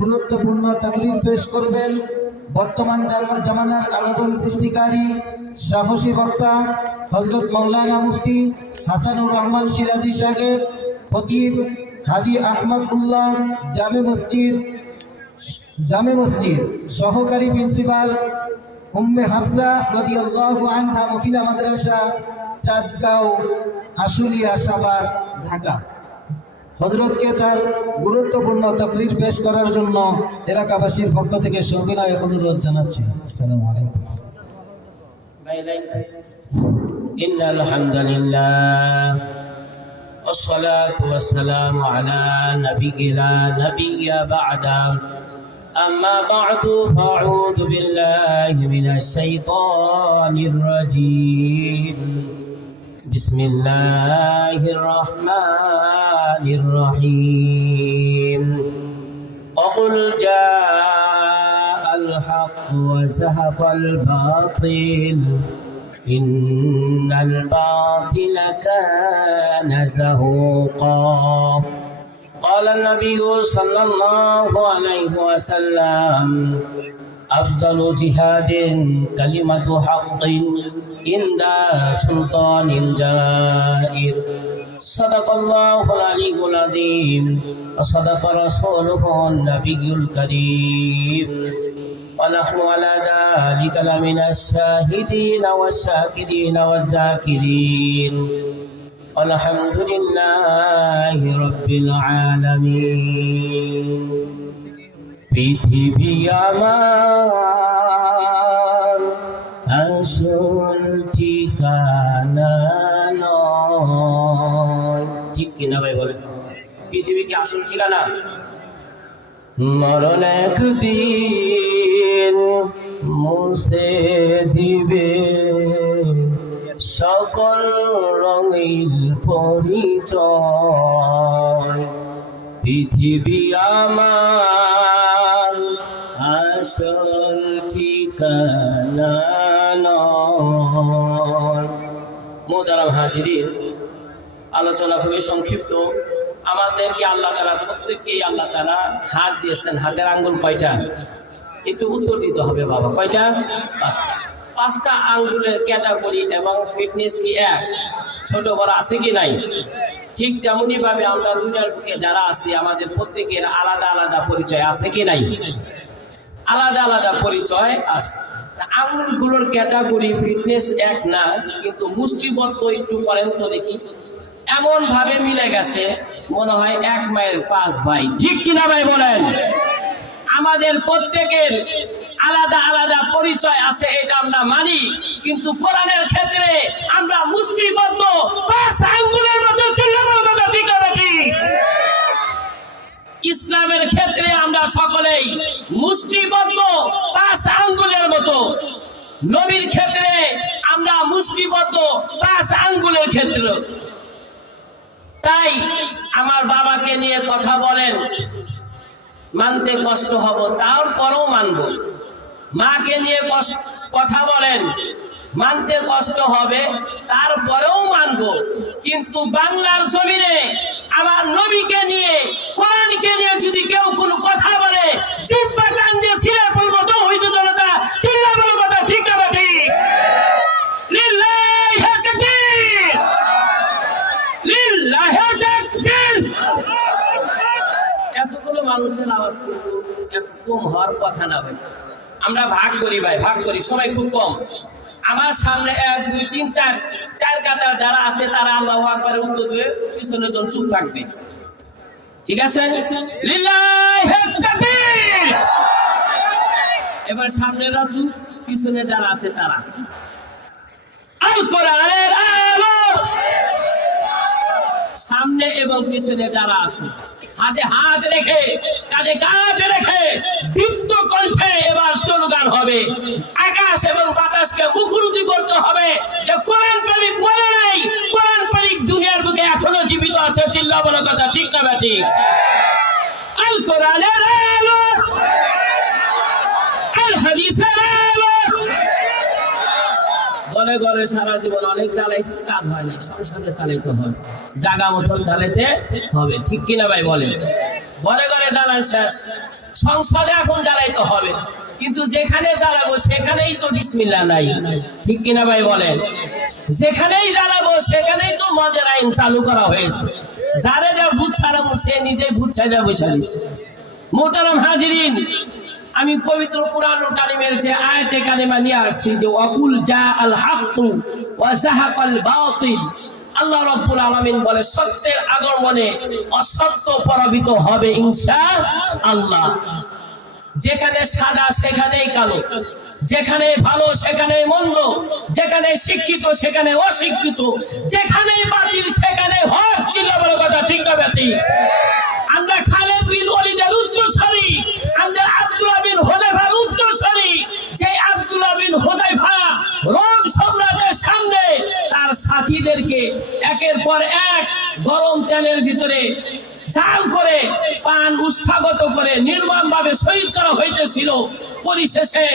গুরুত্বপূর্ণ তাকরির পেশ করবেন বর্তমান জামা- জামানার আলোড়ন সৃষ্টিকারী সাহসী বক্তা হজরত মৌলানা মুফতি হাসানুর রহমান সিরাজি সাহেব ফকিব হাজি আহমদ উল্লাহ জামে মসজিদ জামে মসজিদ সহকারী প্রিন্সিপাল উম্মে হাফসা রাদিয়াল্লাহু আনহা মহিলা মাদ্রাসা, চাঁদগাঁও, আশুলিয়া, সাভার, ঢাকা। হজরতকে তার গুরুত্বপূর্ণ তকরির পেশ করার জন্য এলাকাবাসীর পক্ষ থেকে সবিনয় অনুরোধ জানাচ্ছি আসসালামু আলাইকুম إن الحمد لله والصلاة والسلام على نبينا نبي بعد أما بعد فأعوذ بالله من الشيطان الرجيم بسم الله الرحمن الرحيم. وقل جاء الحق وزهق الباطل. إن الباطل كان زهوقا. قال النبي صلى الله عليه وسلم أفضل جهاد كلمة حق عند سلطان جائر صدق الله العلي العظيم وصدق رسوله النبي الكريم ونحن على ذلك لمن الشاهدين والشاكرين والذاكرين والحمد لله رب العالمين পৃথিবী আমার মরণ একদিন মুছে দিবে। সকল রঙিল পরিচয়। পৃথিবী আমার আসল ঠিকানা নয়। মোতারাম হাজির আলোচনা খুবই সংক্ষিপ্ত। আমাদেরকে আল্লাহ তারা প্রত্যেককেই আল্লাহ তারা হাত দিয়েছেন, হাতের আঙ্গুল কয়টা? একটু উত্তর দিতে হবে বাবা, কয়টা? পাঁচটা। পাঁচটা আঙ্গুলের ক্যাটাগরি এবং ফিটনেস কি এক? ছোট বড় আছে কি নাই? ঠিক তেমনি ভাবে আমরা দুনিয়ার বুকে যারা আছি, আমাদের প্রত্যেকের আলাদা আলাদা পরিচয় আছে কি নাই? আলাদা আলাদা পরিচয় আছে। আঙুলগুলোর ক্যাটাগরি ফিটনেস এক না, কিন্তু মুষ্টিবদ্ধ একটু করেন তো দেখি। এমন ভাবে মিলে গেছে মনে হয় এক মাইল পাঁচ ভাই। ঠিক কিনা ভাই বলেন? আমাদের প্রত্যেকের আলাদা আলাদা পরিচয় আছে এটা আমরা মানি। কিন্তু কোরআনের ক্ষেত্রে আমরা মুষ্টিবদ্ধ পাঁচ আঙ্গুলের মতো ইসলামের ক্ষেত্রে আমরা সকলেই মুষ্টিবদ্ধ পাঁচ আঙ্গুলের মতো। নবীর ক্ষেত্রে আমরা মুষ্টিবদ্ধ পাঁচ আঙ্গুলের ক্ষেত্রে। তাই আমার বাবাকে নিয়ে কথা বলেন। মানতে কষ্ট হব, তারপরেও মানব। মাকে নিয়ে কথা বলেন। মানতে কষ্ট হবে, তারপরেও মানব। কিন্তু বাংলার জমিনে আমার নবীকে নিয়ে, কোরআনকে নিয়ে যদি কেউ কোনো কথা বলে টান দিয়ে ছিঁড়ে ফেলব তো হইত জনতা চিল্লা বলব তো ঠিক না বা ঠিক লিল্লাহি তাকবীর লিল্লাহি তাকবীর এতগুলো মানুষের আওয়াজ কিন্তু এত কম হওয়ার কথা না ভাই আমরা ভাগ করি ভাই, ভাগ করি, সময় খুব কম। আমার সামনে এক, দুই, তিন, চার চার কাতার যারা আছে তারা আল্লাহ আকবরের উত্তর দিয়ে পিছনে জন চুপ থাকবে। ঠিক আছে? এবার সামনেরা চুপ, পিছনে যারা আছে তারা। সামনে এবং পিছনে যারা আছে। হাতে হাত রেখে কাঁধে কাঁধ রেখে দীপ্ত কণ্ঠে এবার চলগান হবে। আকাশ এবং বাতাসকে মুখরুতি করতে হবে যে কোরআন প্রেমিক মনে নাই, কোরআন প্রেমিক দুনিয়ার বুকে এখনও জীবিত আছে চিল্লা বড় কথা ঠিক না ব্যাটি? আল কোরআনের ঘরে ঘরে সারা জীবন অনেক চালাইছি কাজ হয় না, সংসারে চালাইতে হবে জাগা মতন চালাইতে হবে, ঠিক কিনা ভাই বলেন? ঘরে ঘরে জ্বালান শেষ সংসদে এখন জ্বালাইতে হবে, কিন্তু যেখানে জ্বালাবো সেখানেই তো বিসমিল্লা নাই, ঠিক কিনা ভাই বলেন? যেখানেই জ্বালাবো সেখানেই তো মদের আইন চালু করা হয়েছে। যারে যা ভূত ছাড়াবো সে নিজে ভূত ছাড়া বসে মোতারাম হাজিরিন আমি পবিত্র পুরাণ কালিমের যে আয়াতে কালিমা নিয়ে আসছি যে অকুল যা আল হাক্কু ওয়া জাহাকাল বাতিল। আল্লাহ বলে হবে আল্লাহ যেখানে সাদা, সেখানেই কালো। যেখানে ভালো সেখানে মন্দ। যেখানে শিক্ষিত, সেখানে অশিক্ষিত। যেখানে বাতিল, সেখানে হক ছিল বড় কথা ঠিক না ব্যাতি তার সাথীদেরকে একের পর এক গরম তেলের ভিতরে জাল করে পান উৎসাগত করে নির্মম ভাবে শহীদ করা হইতেছিল। পরিশেষে